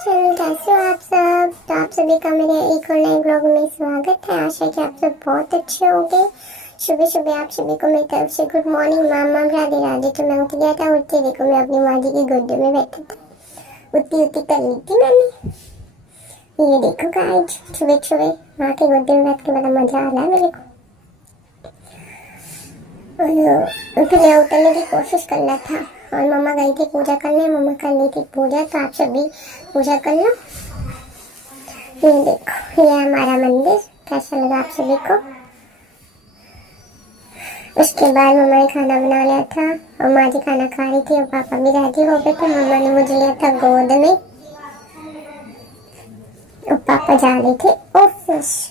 Channel. कैसे हो आप सब? तो आप सभी का मेरे एक और नए ब्लॉग में स्वागत है। आशा है कि आप सब बहुत अच्छे होंगे। सुबह सुबह आप सभी को मेरी तरफ से गुड मॉर्निंग। मामा राधे राधे। तो मैं उठ गया था। उठते देखो मैं अपनी माँ जी की गोद में बैठा था। उठती उठती कर ली थी मैंने। ये देखो गाइस, सुबह सुबह माँ के गोद में बैठ के बड़ा मजा आ रहा है मेरे को। और फिर मैं उतरने की कोशिश कर रहा था और मम्मा गई थी पूजा करने। मम्मा कर ली थी पूजा, तो आप सभी पूजा कर लो। ये देखो, ये हमारा मंदिर। कैसा लगा आप सभी को? उसके बाद मम्मा ने खाना बना लिया था और माँ जी खाना खा रही थी और पापा भी राजी हो गए थे। मम्मा ने मुझे लिया था गोद में और पापा जा रहे थे ऑफिस।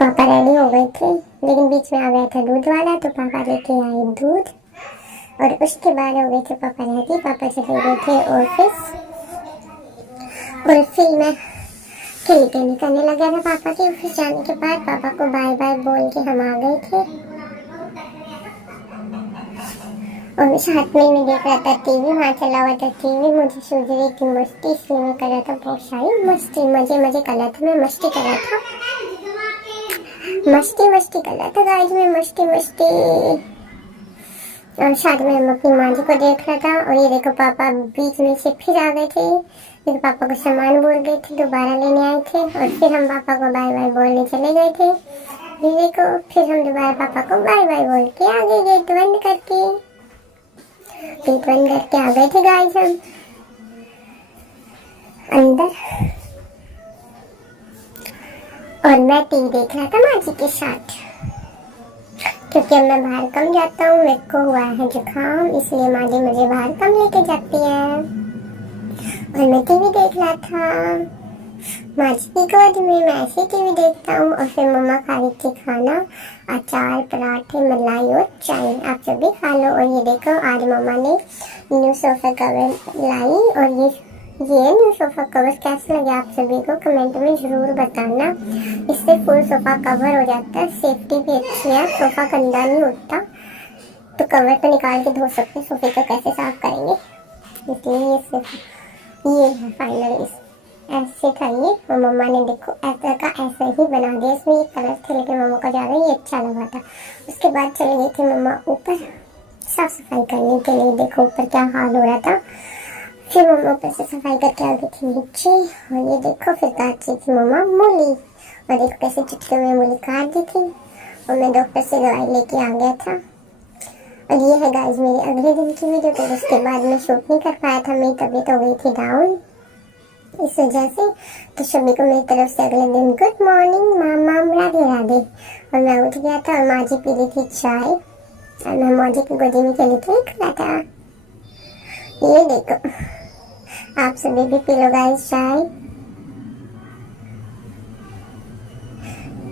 पापा रेडी हो गए थे, लेकिन बीच में आ गया था दूध वाला, तो पापा लेके आए दूध और उसके बाद हो गए थे पापा रेडी। पापा चले गए थे ऑफिस और फिर मैं खेलने करने लगा था पापा के ऑफिस जाने के बाद। पापा को बाय बाय बोल के हम आ गए थे और साथ में मैं देख रहा था टीवी। वहाँ चला हुआ था टीवी। मुझे सूझ रही थी मस्ती, इसलिए मैं कर रहा था बहुत सारी मस्ती। मजे मजे कर रहा था, मैं मस्ती कर रहा था, मस्ती कर रहा था गाइस, मैं मस्ती। और साथ में हम अपनी माँ जी को देख रहा था। और ये देखो पापा बीच में से फिर आ गए थे। फिर पापा को सामान बोल गए थे, दोबारा लेने आए थे और फिर हम पापा को बाय बाय बोलने चले गए थे। ये देखो, फिर हम दोबारा पापा को बाय बाय बोल के आ गए। गेट बंद करके आ गए थे गाइस हम अंदर। और मैं टीवी देख रहा था माँ जी के साथ, क्योंकि अब मैं बाहर कम जाता हूँ। मेरे को हुआ है जुकाम, इसलिए माँ जी मुझे बाहर कम लेके जाती है। और मैं टीवी देख रहा था माँ जी की गोद में। मैं ऐसे टीवी देखता हूँ। और फिर मम्मा खा रही थी खाना, अचार, पराठे, मलाई और चाय। आप सब भी खा लो। और ये देखो, आज मम्मा ने न्यू सोफा कवर लाई। और ये न्यू सोफा कवर कैसे लगे आप सभी को कमेंट में जरूर बताना। इससे फुल सोफा कवर हो जाता है, सेफ्टी भी अच्छी है, सोफा गंदा नहीं उठता। तो कवर तो निकाल के धो सकते, सोफे को कैसे साफ करेंगे, इसलिए ये है फाइनल। ऐसे था ये। और मम्मा ने देखो ऐसा का ऐसा ही बना दिया। इसमें ये कलर थे, लेकिन मम्मा को ज़्यादा ये अच्छा लगा था। उसके बाद चले गए थे मम्मा ऊपर साफ सफाई करने के लिए। देखो ऊपर क्या हाल हो रहा था। फिर मम्मा ऊपर से सफाई करके आ गई थी नीचे। और ये देखो, फिर काट रही थी मम्मा मूली। और देखो कैसे चुटकी में मूली काट दी थी। और मैं डॉक्टर से दवाई लेके आ गया था। और ये है गाइस मेरे अगले दिन की वीडियो। तो उसके बाद मैं शूट नहीं कर पाया था, मेरी तबीयत हो गई थी डाउन इस वजह से। तो सभी को मेरी तरफ से अगले दिन गुड मॉर्निंग, मामा राधे राधे। और मैं उठ गया था और माँ जी पी ली थी चाय और मैं माँ जी की गोदी में खेली थी खड़ा था। ये देखो, आप सभी भी पी लो गाइस चाय।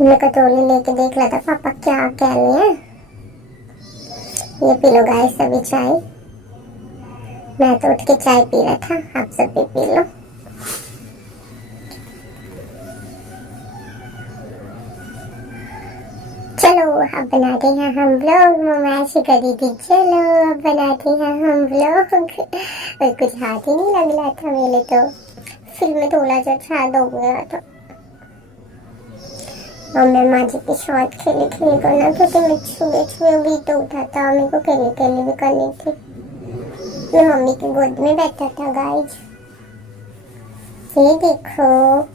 मैं कटोरी लेके देख रहा था पापा क्या कह रहे हैं। ये पी लो गाइस सभी चाय। मैं तो उठ के चाय पी रहा था, आप सब भी पी लो। चलो अब बनाते हैं हम ब्लॉग। मम्मा ऐसे करी थी, चलो अब बनाते हैं हम ब्लॉग। और कुछ हाथ ही नहीं लग रहा था मेरे तो। फिर मैं थोड़ा सा छाद हो गया था। और मैं माँ जी के साथ खेली करना, क्योंकि मैं सुबह भी तो उठा था, मेरे को खेली भी करनी थी। मैं मम्मी की गोद में बैठा था गाइस। ये देखो,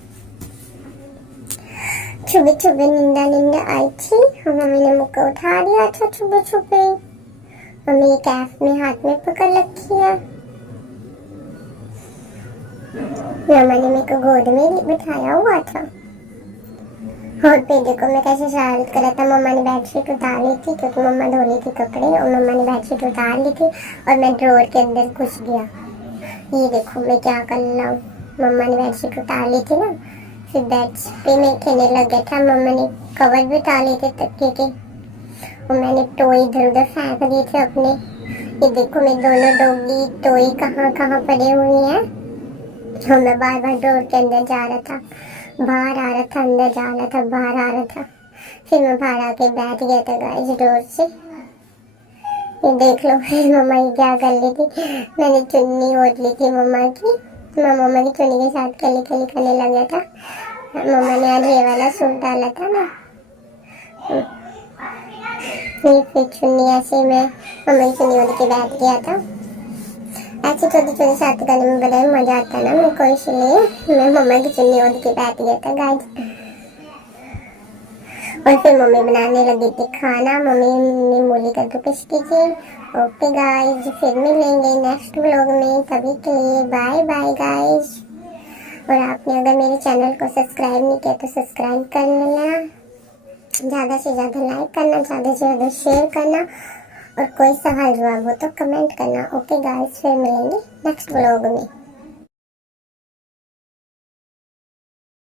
सुबह नींदा आई थी और मम्मी ने मुझको उठा दिया था सुबह। मम्मी ये कैफ में हाथ में पकड़ रखी है। मम्मा ने मेरे को गोद में बिठाया हुआ था। और फिर देखो मैं कैसे शरारत कर रहा था। मम्मा ने बेडशीट उतार ली थी, क्योंकि मम्मा धो ली थी कपड़े। और मम्मा ने बेडशीट उतार ली थी और मैं ड्रॉर के अंदर घुस गया। ये देखो मैं क्या कर रहा हूँ। मम्मा ने बेडशीट उतार ली थी ना, फिर बेड पे मैं खेलने लग गया था। मम्मा ने कवर भी उतार लिए थे तकिए के और मैंने टॉय इधर उधर फेंक दिए थे अपने। ये देखो मैं दोनों डॉगी टॉय कहाँ पड़े हुए हैं। और मैं बार डोर के अंदर जा रहा था, बाहर आ रहा था, अंदर जा रहा था, बाहर आ रहा था। फिर मैं बाहर आके बैठ गया था गाइस डोर से। ये देख लो फिर मम्मा ये क्या कर ली थी, मैंने चुन्नी ओढ़ ली थी मम्मा की। मैं मम्मा की चुन्नी के साथ कली कली करने लग गया था। मम्मा ने आज ये वाला सूट डाला था ना, ये फिर चुन्नी ऐसे मैं मम्मा की चुन्नी ओढ़ के बैठ गया था। ऐसे छोटी छोटी शादी करने में बड़ा मजा आता है ना मेरे को, इसलिए मैं मम्मा की चुन्नी ओढ़ के बैठ गया था गाइस। और फिर मम्मी बनाने लगी थी खाना, मम्मी ने मूली कद्दू की थी। ओके गाइस, फिर मिलेंगे नेक्स्ट व्लॉग में, तभी के लिए बाय बाय गाइस। और आपने अगर मेरे चैनल को सब्सक्राइब नहीं किया तो सब्सक्राइब कर लेना, ज़्यादा से ज़्यादा लाइक करना, ज़्यादा से ज़्यादा शेयर करना, और कोई सवाल जवाब हो तो कमेंट करना। ओके गाइस, फिर मिलेंगे नेक्स्ट व्लॉग में।